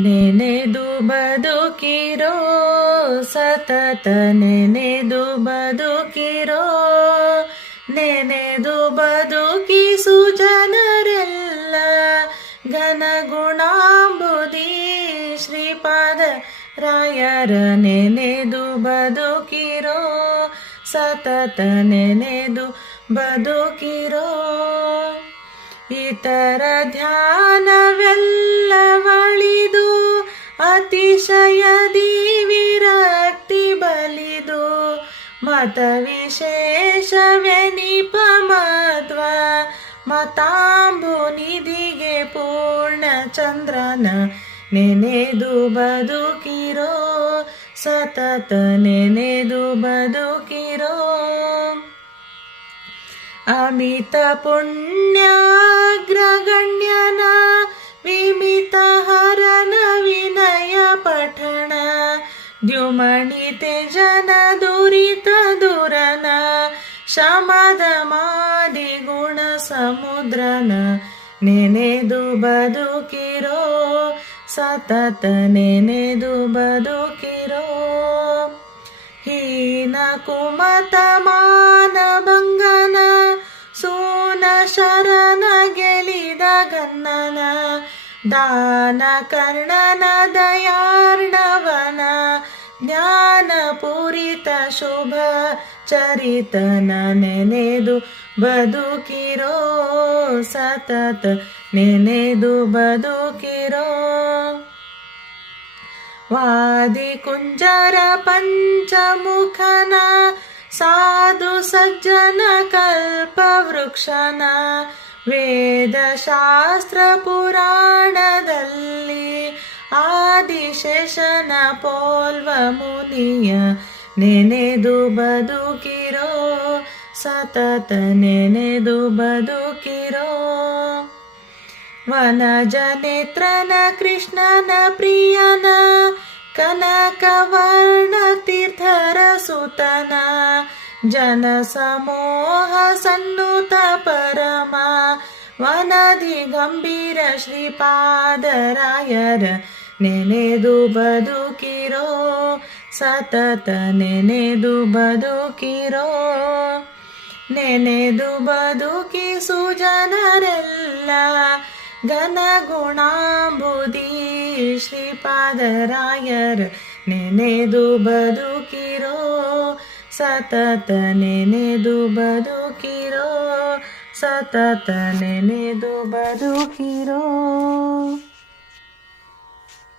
ನೆನೆದು ಬದುಕಿರೋ ಸತತ ನೆನೆದು ಬದುಕಿರೋ ನೆನೆದು ಬದುಕಿಸು ಜನರೆಲ್ಲ ಘನಗುಣಾಂಬುದಿ ಶ್ರೀಪಾದ ರಾಯರ ನೆನೆದು ಬದುಕಿರೋ ಸತತ ನೆನೆದು ಬದುಕಿರೋ ಇತರ ಧ್ಯಾನವೆಲ್ಲವಳಿದು ಅತಿಶಯದಿ ವಿರಕ್ತಿ ಬಲಿದು ಮತ ವಿಶೇಷವೆನಿಪ ಮಧ್ವ ಮತಾಂಬು ನಿಧಿಗೆ ಪೂರ್ಣ ಚಂದ್ರನ ನೆನೆದು ಬದುಕಿರೋ ಸತತ ನೆನೆದು ಬದುಕಿರೋ ಅಮಿತ ಪುಣ್ಯಾಗ್ರಗಣ್ಯನ ವಿಮಿತ ಹರನ ವಿನಯ ಪಠಣ ದ್ಯುಮಣಿ ತೇಜನ ದುರಿತ ದುರನ ಶಮದ ಮಾದಿ ಗುಣ ಸಮುದ್ರನ ನೆನೆದು ಬದುಕಿರೋ ಸತತ ನೆನೆದು ಬದುಕಿರೋ ಹೀನ ಕುಮತ ಮಾನಭಂಗನ ಸೂನ ಶರಣ ಗೆಲಿದ ಗನ್ನನ ದಾನ ಕರ್ಣನ ದಯಾರ್ಣವನ ಜ್ಞಾನ ಪೂರಿತ ಶುಭ ಚರಿತನ ನೆನೆದು ಬದುಕಿರೋ ಸತತ ನೆನೆದು ಬದುಕಿರೋ ವಾದಿ ಕುಂಜರ ಪಂಚಮುಖನ ಸಾಧು ಸಜ್ಜನ ಕಲ್ಪ ವೃಕ್ಷನ ವೇದ ಶಾಸ್ತ್ರ ಪುರಾಣದಲ್ಲಿ ಆದಿಶೇಷನ ಪೋಲ್ವ ಮುನಿಯ ನೆನೆದು ಬದುಕಿರೋ ಸತತ ನೆನೆದು ಬದುಕಿರೋ ವನಜ ನೇತ್ರನ ಕೃಷ್ಣನ ಪ್ರಿಯನ ಕನಕವರ್ಣ ತೀರ್ಥರ ಸುತನ ಜನ ಸಮೂಹ ಸನ್ನುತ ಪರಮ ವನದಿ ಗಂಭೀರ ಶ್ರೀಪಾದರಾಯರ ನೆನೆದು ಬದುಕಿರೋ ಸತತ ನೆನೆದು ಬದುಕಿರೋ ನೆನೆದು ಬದುಕಿಸು ಜನರೆಲ್ಲ ಘನಗುಣಾಂಬುದಿ ಶ್ರೀಪಾದರಾಯರ ನೆನೆದು ಬದುಕಿರೋ ಸತತ ನೆನೆದು ಬದುಕಿರೋ ಸತತ ನೆನೆದು ಬದುಕಿರೋ